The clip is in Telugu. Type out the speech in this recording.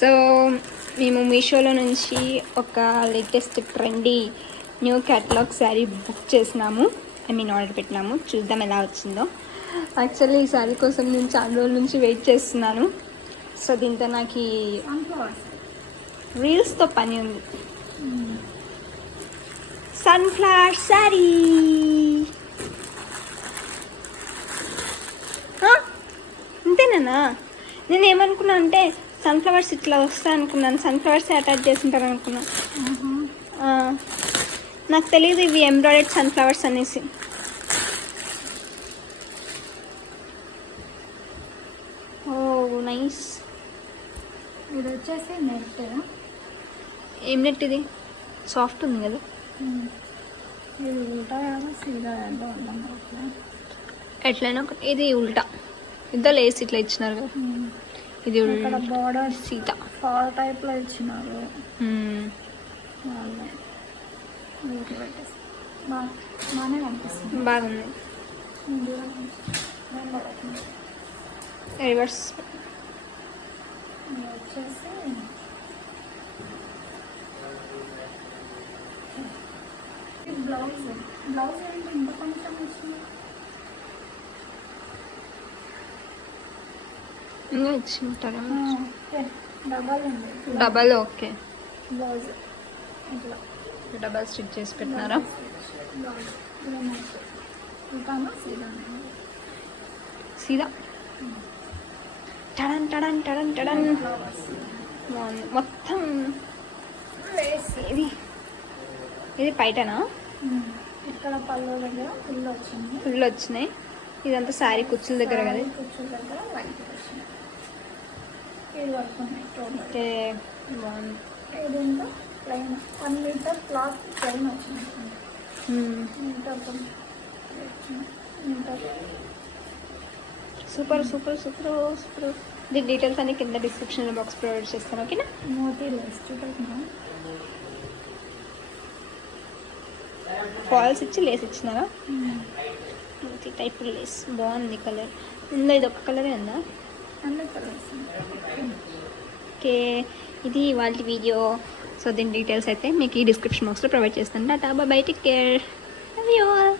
సో మేము మీషోలో నుంచి ఒక latest trendy new catalogue sari book చేసినాము. ఆర్డర్ పెట్టినాము. చూద్దాం ఎలా వచ్చిందో. యాక్చువల్లీ ఈ శారీ కోసం నేను చాలా రోజుల నుంచి వెయిట్ చేస్తున్నాను. సో దీంతో నాకు రీల్స్తో పని ఉంది. సన్ఫ్లవర్ శారీ అంతేనా? నేను ఏమనుకున్నా అంటే సన్ఫ్లవర్స్ ఇట్లా వస్తాయి అనుకున్నాను. సన్ఫ్లవర్స్ అటాచ్ చేసింటారు అనుకున్నాను. నాకు తెలియదు ఇవి ఎంబ్రాయిడెడ్ సన్ఫ్లవర్స్ అనేసి. ఓ నైస్. ఇది వచ్చేసి నెట్. ఏం నెట్ ఇది? సాఫ్ట్ ఉంది కదా. ఇది ఉల్టా సీదా ఎట్లయినా ఇది ఉల్టా. ఇద్దరు లేసి ఇట్లా ఇచ్చినారు కదా. ఇది ఇక్కడ బోర్డర్ సీత ఫాల్ టైప్లో ఇచ్చినారు. బాగానే కనిపిస్తుంది. బాగుంది. రివర్స్ వచ్చేసి బ్లౌజ్ ఏంటి ఇంత కొంచెం వచ్చింది? ఇంకా ఇచ్చింటారు. డబల్ ఉంది. ఓకే. బ్లౌజ్ ఇట్లా డబల్ స్టిచ్ చేసి పెట్టినారా? సీదా టడన్ టడన్ టడన్ టడన్. మొత్తం ఇది పైటనా? ఇక్కడ పళ్ళు దగ్గర ఫుల్ వచ్చినాయి. ఇదంతా శారీ కుచ్చుల దగ్గర కదా. కుచ్చుల దగ్గర వైట్ వచ్చినాయి. ఇది వర్క్ ఉన్నాయి. ఓకే బాగుంది. ఇదేంటో ప్లెయిన్ 1 మీటర్ క్లాత్ ప్లెయిన్ వచ్చింది. Super super super super. దీని డీటెయిల్స్ అన్ని కింద డిస్క్రిప్షన్లో బాక్స్ ప్రొవైడ్ చేస్తాను. ఓకేనా? మోతీ లేస్ చూపెట్టినా. ఫాల్స్ ఇచ్చి లేస్ ఇచ్చినారా? మోతీ టైప్ లేస్ బాగుంది. కలర్ ఉందా? ఇది ఒక కలరే ఉందా? అన్ని కలర్స్. ఓకే, ఇది ఇవాళ వీడియో. సో దీని డీటెయిల్స్ అయితే మీకు ఈ డిస్క్రిప్షన్ బాక్స్లో ప్రొవైడ్ చేస్తాను. Tata bye, take care, love you all.